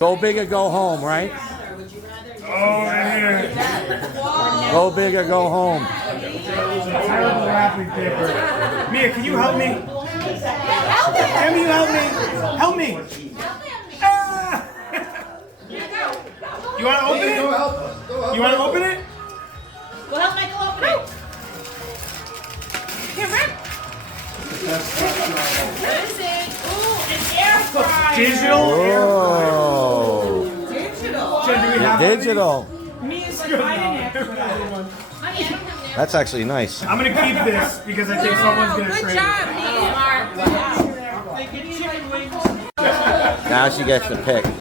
Go big or go home, right? Oh, right here. Go big or go home. Terrible wrapping paper. Mia, can you help me? Can you help me? Help me. Ah! You want to open it? You want to open it? Well, help Michael open it. Here, Rick. What is it? Ooh, an air fryer. Digital. Whoa. Digital. Jen, do we have one of these? Digital. Me is like hiding it for that one. Honey, I don't have an air That's actually nice. I'm going to keep this because I think someone's going to Good trade job, it. me. Mark. Wow. They get chicken wings. Now she gets to pick.